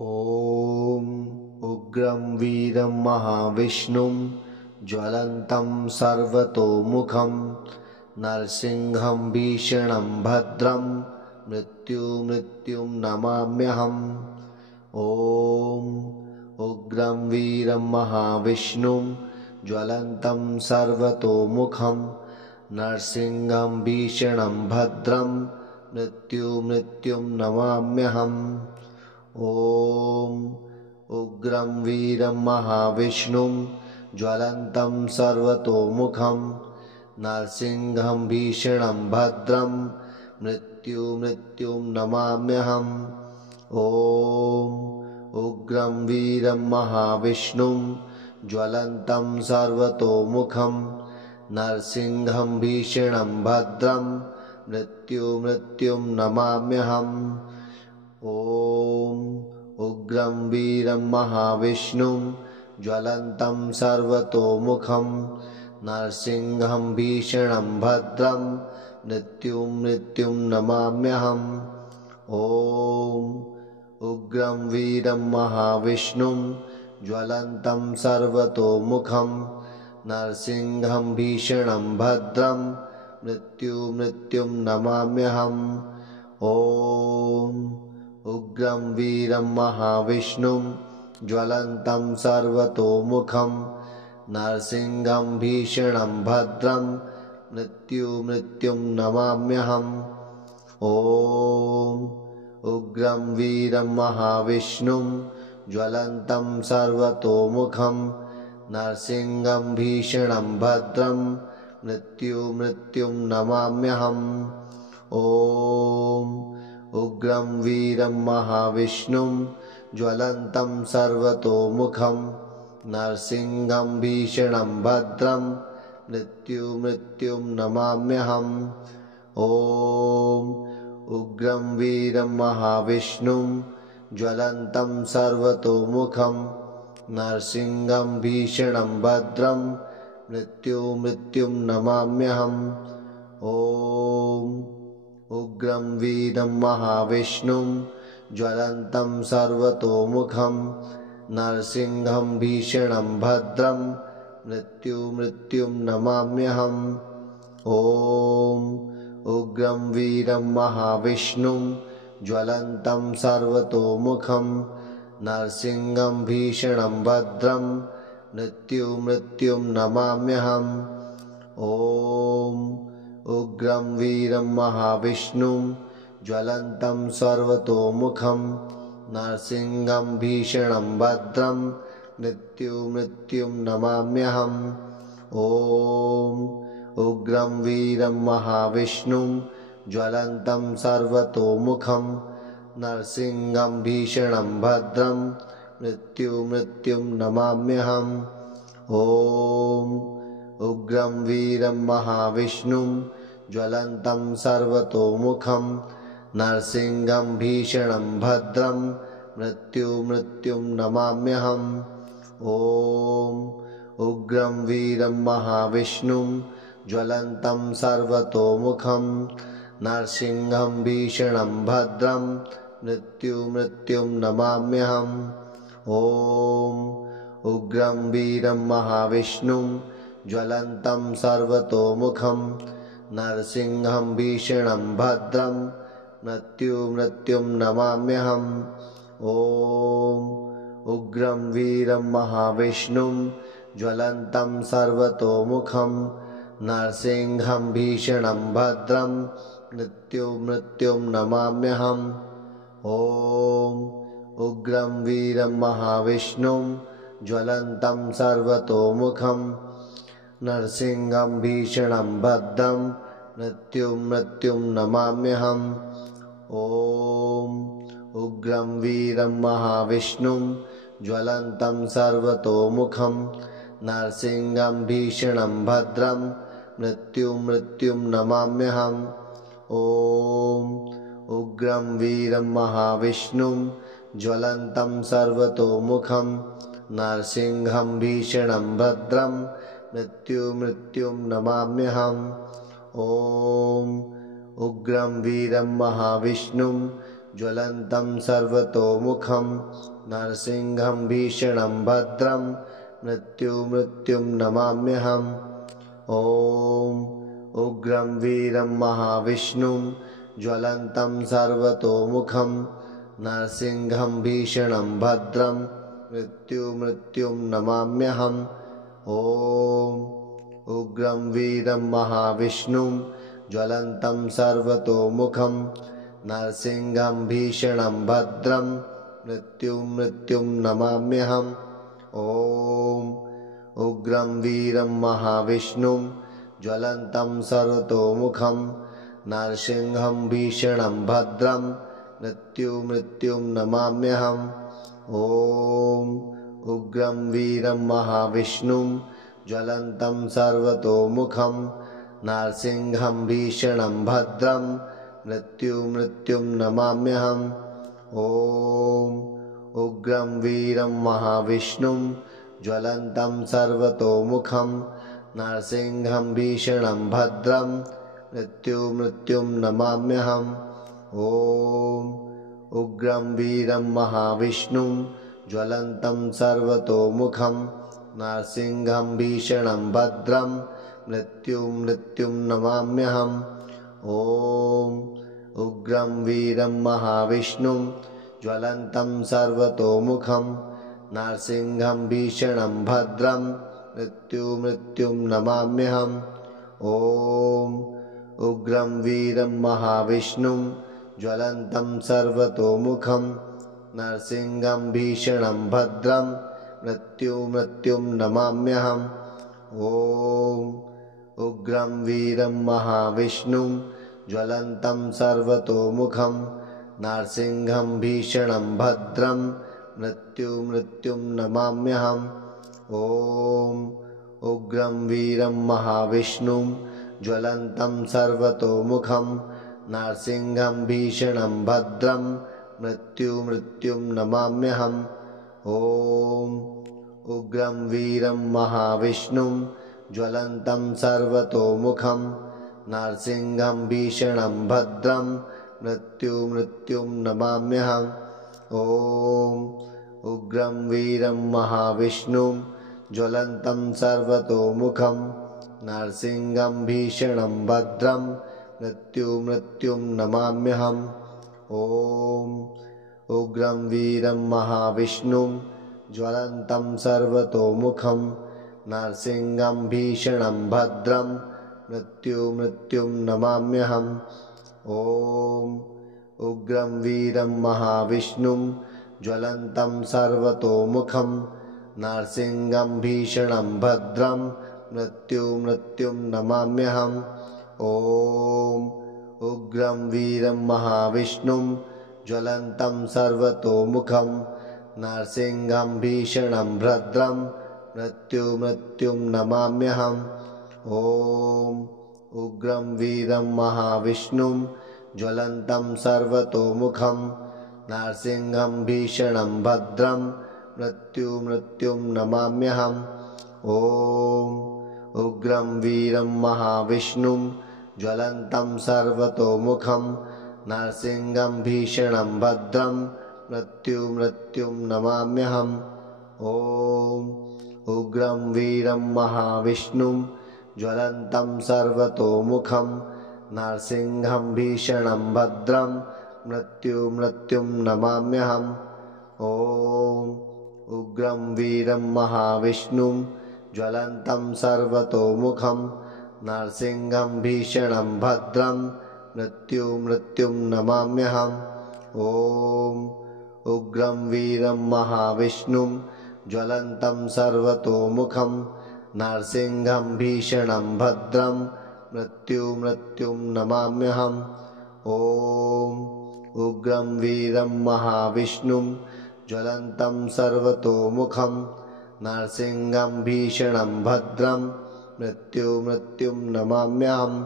ॐ उग्रं वीरं महाविष्णुं ज्वलन्तं सर्वतोमुखं नरसिंहं भीषणं भद्रं मृत्युं नमाम्यहम्। ॐ उग्रं वीरं महाविष्णुं ज्वलन्तं सर्वतोमुखं नरसिंहं भीषणं भद्रं मृत्युं नमाम्यहम्। ॐ उग्रं वीरं महाविष्णुं ज्वलन्तं सर्वतोमुखं नरसिंहं भीषणं भद्रं मृत्युं नमाम्यहम्। ॐ उग्रं वीरं महाविष्णुं ज्वलन्तं सर्वतोमुखं नरसिंहं भीषणं भद्रं मृत्युं नमाम्यहम्। ॐ उग्रं वीरं महाविष्णुं ज्वलन्तं सर्वतोमुखं नरसिंहं भीषणं भद्रं मृत्युं नमाम्यहम्। ॐ उग्रं वीरं महाविष्णुं ज्वलन्तं सर्वतोमुखं नरसिंहं भीषणं भद्रं मृत्युं नमाम्यहम्। ॐ उग्रं वीरं महाविष्णुं ज्वलन्तं सर्वतोमुखं नरसिंहं भीषणं भद्रं मृत्युं नमाम्यहम्। ॐ उग्रं वीरं महाविष्णुं ज्वलन्तं सर्वतोमुखं नरसिंहं भीषणं भद्रं मृत्युं नमाम्यहम्। ॐ उग्रं वीरं महाविष्णुं ज्वलन्तं सर्वतोमुखं नरसिंहं भीषणं भद्रं मृत्युं नमाम्यहम्। ॐ उग्रं वीरं महाविष्णुं ज्वलन्तं सर्वतोमुखं नरसिंहं भीषणं भद्रं मृत्युं नमाम्यहम्। ॐ उग्रं वीरं महाविष्णुं ज्वलन्तं सर्वतोमुखं नरसिंहं भीषणं भद्रं मृत्युं नमाम्यहम्। ॐ उग्रं वीरं महाविष्णुं ज्वलन्तं सर्वतोमुखं नरसिंहं भीषणं भद्रं मृत्युं नमाम्यहम्। ॐ उग्रं वीरं महाविष्णुं ज्वलन्तं सर्वतोमुखं नरसिंहं भीषणं भद्रं मृत्युं नमाम्यहम्। ॐ उग्रं वीरं महाविष्णुं ज्वलन्तं सर्वतोमुखं नरसिंहं भीषणं भद्रं मृत्युं नमाम्यहम्। ॐ उग्रं वीरं महाविष्णुं ज्वलन्तं सर्वतोमुखं नरसिंहं भीषणं भद्रं मृत्युं नमाम्यहम्। ॐ उग्रं वीरं महाविष्णुं ज्वलन्तं सर्वतोमुखं नरसिंहं भीषणं भद्रं मृत्युं नमाम्यहम्। ॐ उग्रं वीरं महाविष्णुं ज्वलन्तं सर्वतोमुखं नरसिंहं भीषणं भद्रं मृत्युं नमाम्यहम्। ॐ उग्रं वीरं महाविष्णुं ज्वलन्तं सर्वतोमुखं नरसिंहं भीषणं भद्रं मृत्युं नमाम्यहम्। ॐ उग्रं वीरं महाविष्णुं ज्वलन्तं सर्वतोमुखं नरसिंहं भीषणं भद्रं मृत्युं नमाम्यहम्। ॐ उग्रं वीरं महाविष्णुं ज्वलन्तं सर्वतोमुखं नरसिंहं भीषणं भद्रं मृत्युं नमाम्यहम्। ॐ उग्रं वीरं महाविष्णुं ज्वलन्तं सर्वतोमुखं नरसिंहं भीषणं भद्रं मृत्युं नमाम्यहम्। ॐ उग्रं वीरं महाविष्णुं ज्वलन्तं सर्वतोमुखं नरसिंहं भीषणं भद्रं मृत्युं नमाम्यहम्। ॐ उग्रं वीरं महाविष्णुं ज्वलन्तं सर्वतोमुखं नरसिंहं भीषणं भद्रं मृत्युं नमाम्यहम्। ॐ उग्रं वीरं महाविष्णुं ज्वलन्तं सर्वतोमुखं नरसिंहं भीषणं भद्रं मृत्युं नमाम्यहम्। ॐ उग्रं वीरं महाविष्णुं ज्वलन्तं सर्वतोमुखं नरसिंहं भीषणं भद्रं मृत्युं नमाम्यहम्। ॐ उग्रं वीरं महाविष्णुं ज्वलन्तं सर्वतोमुखं नरसिंहं भीषणं भद्रं मृत्युं नमाम्यहम्। ॐ उग्रं वीरं महाविष्णुं ज्वलन्तं सर्वतोमुखं नरसिंहं भीषणं भद्रं मृत्युं नमाम्यहम्। ॐ उग्रं वीरं महाविष्णुं ज्वलन्तं सर्वतोमुखं नरसिंहं भीषणं भद्रं मृत्युं नमाम्यहम्। ॐ उग्रं वीरं महाविष्णुं ज्वलन्तं सर्वतोमुखं नरसिंहं भीषणं भद्रं मृत्युं नमाम्यहम्। ॐ उग्रं वीरं महाविष्णुं ज्वलन्तं सर्वतोमुखं नरसिंहं भीषणं भद्रं मृत्युं नमाम्यहम्। ॐ उग्रं वीरं महाविष्णुं ज्वलन्तं सर्वतोमुखं नरसिंहं भीषणं भद्रं मृत्युं नमाम्यहम्। ॐ उग्रं वीरं महाविष्णुं ज्वलन्तं सर्वतोमुखं नरसिंहं भीषणं भद्रं मृत्युं नमाम्यहम्। ॐ उग्रं वीरं महाविष्णुं ज्वलन्तं सर्वतोमुखं नरसिंहं भीषणं भद्रं मृत्युं नमाम्यहम्। ॐ उग्रं वीरं महाविष्णुं ज्वलन्तं सर्वतोमुखं नरसिंहं भीषणं भद्रं मृत्युं नमाम्यहम्। ॐ उग्रं वीरं महाविष्णुं ज्वलन्तं सर्वतोमुखं नरसिंहं भीषणं भद्रं मृत्युं नमाम्यहम्। ॐ उग्रं वीरं महाविष्णुं ज्वलन्तं सर्वतोमुखं नरसिंहं भीषणं भद्रं मृत्युं नमाम्यहम्। ॐ उग्रं वीरं महाविष्णुं ज्वलन्तं सर्वतोमुखं नरसिंहं भीषणं भद्रं मृत्युं नमाम्यहम्। ॐ उग्रं वीरं महाविष्णुं ज्वलन्तं सर्वतोमुखं नरसिंहं भीषणं भद्रं मृत्युं नमाम्यहम्। ॐ उग्रं वीरं महाविष्णुं ज्वलन्तं सर्वतोमुखं नरसिंहं भीषणं भद्रं मृत्युं नमाम्यहम्। ॐ उग्रं वीरं महाविष्णुं ज्वलन्तं सर्वतोमुखं नरसिंहं भीषणं भद्रं मृत्युं नमाम्यहम्। ॐ उग्रं वीरं महाविष्णुं ज्वलन्तं सर्वतोमुखं नरसिंहं भीषणं भद्रं मृत्युं नमाम्यहम्। ॐ उग्रं वीरं महाविष्णुं ज्वलन्तं सर्वतोमुखं नरसिंहं भीषणं भद्रं मृत्युं नमाम्यहम्। ॐ उग्रं वीरं महाविष्णुं ज्वलन्तं सर्वतोमुखं नरसिंहं भीषणं भद्रं मृत्युं नमाम्यहम्।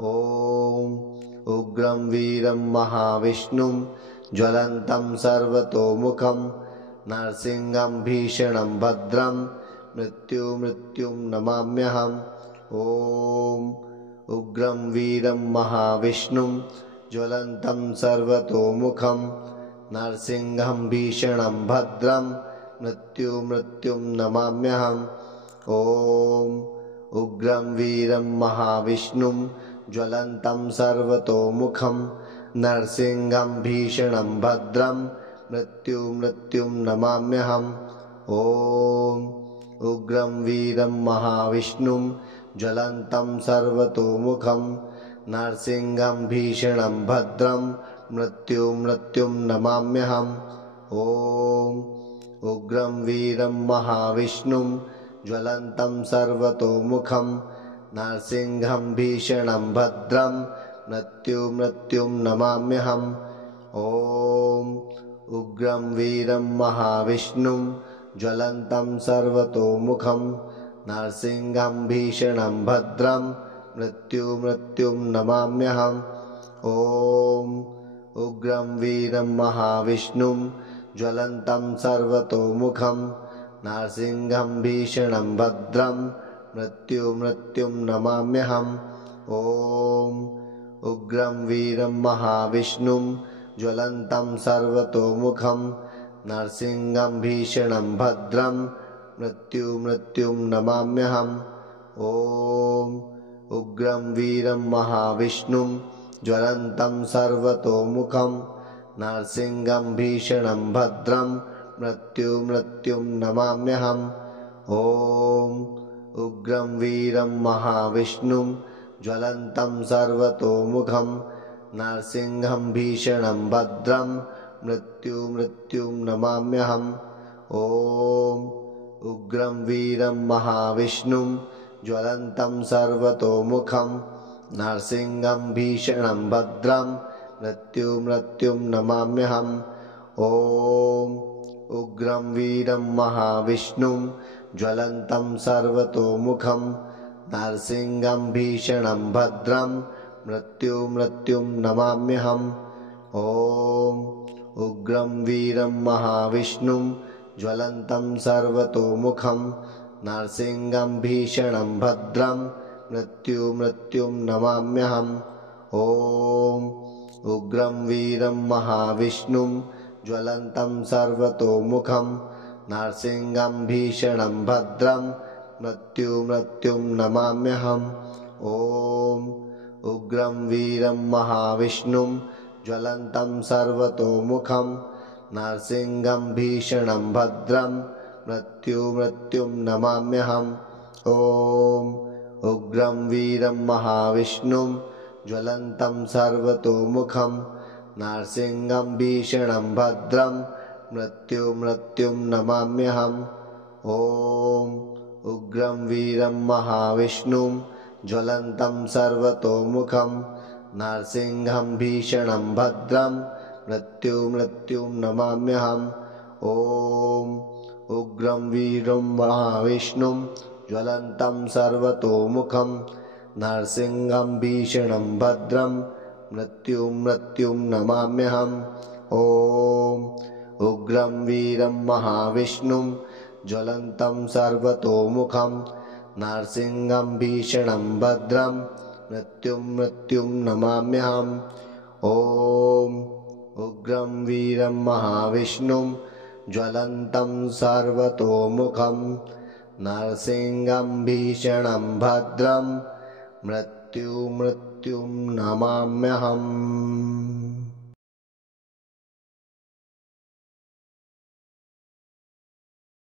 ॐ उग्रं वीरं महाविष्णुं ज्वलन्तं सर्वतोमुखं नरसिंहं भीषणं भद्रं मृत्युं नमाम्यहम्। ॐ उग्रं वीरं महाविष्णुं ज्वलन्तं सर्वतोमुखं नरसिंहं भीषणं भद्रं मृत्युं नमाम्यहम्। ॐ उग्रं वीरं महाविष्णुं ज्वलन्तं सर्वतोमुखं नरसिंहं भीषणं भद्रं मृत्युं नमाम्यहम्। ॐ उग्रं वीरं महाविष्णुं ज्वलन्तं सर्वतोमुखं नरसिंहं भीषणं भद्रं मृत्युं नमाम्यहम्। ॐ उग्रं वीरं महाविष्णुं ज्वलन्तं सर्वतोमुखं नरसिंहं भीषणं भद्रं मृत्युं नमाम्यहम्। ॐ उग्रं वीरं महाविष्णुं ज्वलन्तं सर्वतोमुखं नरसिंहं भीषणं भद्रं मृत्युं नमाम्यहम्। ॐ उग्रं वीरं महाविष्णुं ज्वलन्तं सर्वतोमुखं नरसिंहं भीषणं भद्रं मृत्युं नमाम्यहम्। ॐ उग्रं वीरं महाविष्णुं ज्वलन्तं सर्वतोमुखं नरसिंहं भीषणं भद्रं मृत्युं नमाम्यहम्। ॐ उग्रं वीरं महाविष्णुं ज्वलन्तं सर्वतोमुखं नरसिंहं भीषणं भद्रं मृत्युं नमाम्यहम्। ॐ उग्रं वीरं महाविष्णुं ज्वलन्तं सर्वतोमुखं नरसिंहं भीषणं भद्रं मृत्युं नमाम्यहम्। ॐ उग्रं वीरं महाविष्णुं ज्वलन्तं सर्वतोमुखं नरसिंहं भीषणं भद्रं मृत्युं नमाम्यहम्। ॐ उग्रं वीरं महाविष्णुं ज्वलन्तं सर्वतोमुखं नरसिंहं भीषणं भद्रं मृत्युं नमाम्यहम्। ॐ उग्रं वीरं महाविष्णुं ज्वलन्तं सर्वतोमुखं नरसिंहं भीषणं भद्रं मृत्युं नमाम्यहम्। ॐ उग्रं वीरं महाविष्णुं ज्वलन्तं सर्वतोमुखं नरसिंहं भीषणं भद्रं मृत्युं नमाम्यहम्। ॐ उग्रं वीरं महाविष्णुं ज्वलन्तं सर्वतोमुखं नरसिंहं भीषणं भद्रं मृत्युं नमाम्यहम्। ॐ उग्रं वीरं महाविष्णुं ज्वलन्तं सर्वतोमुखं नरसिंहं भीषणं भद्रं मृत्युं नमाम्यहम्। ॐ उग्रं वीरं महाविष्णुं ज्वलन्तं सर्वतोमुखं नरसिंहं भीषणं भद्रं मृत्युं नमाम्यहम्। ॐ उग्रं वीरं महाविष्णुं ज्वलन्तं सर्वतोमुखं नरसिंहं भीषणं भद्रं मृत्युं नमाम्यहम्। ॐ उग्रं वीरं महाविष्णुं ज्वलन्तं सर्वतोमुखं नरसिंहं भीषणं भद्रं मृत्युं नमाम्यहम्। ॐ उग्रं वीरं महाविष्णुं ज्वलन्तं सर्वतोमुखं नरसिंहं भीषणं भद्रं मृत्युं नमाम्यहम्।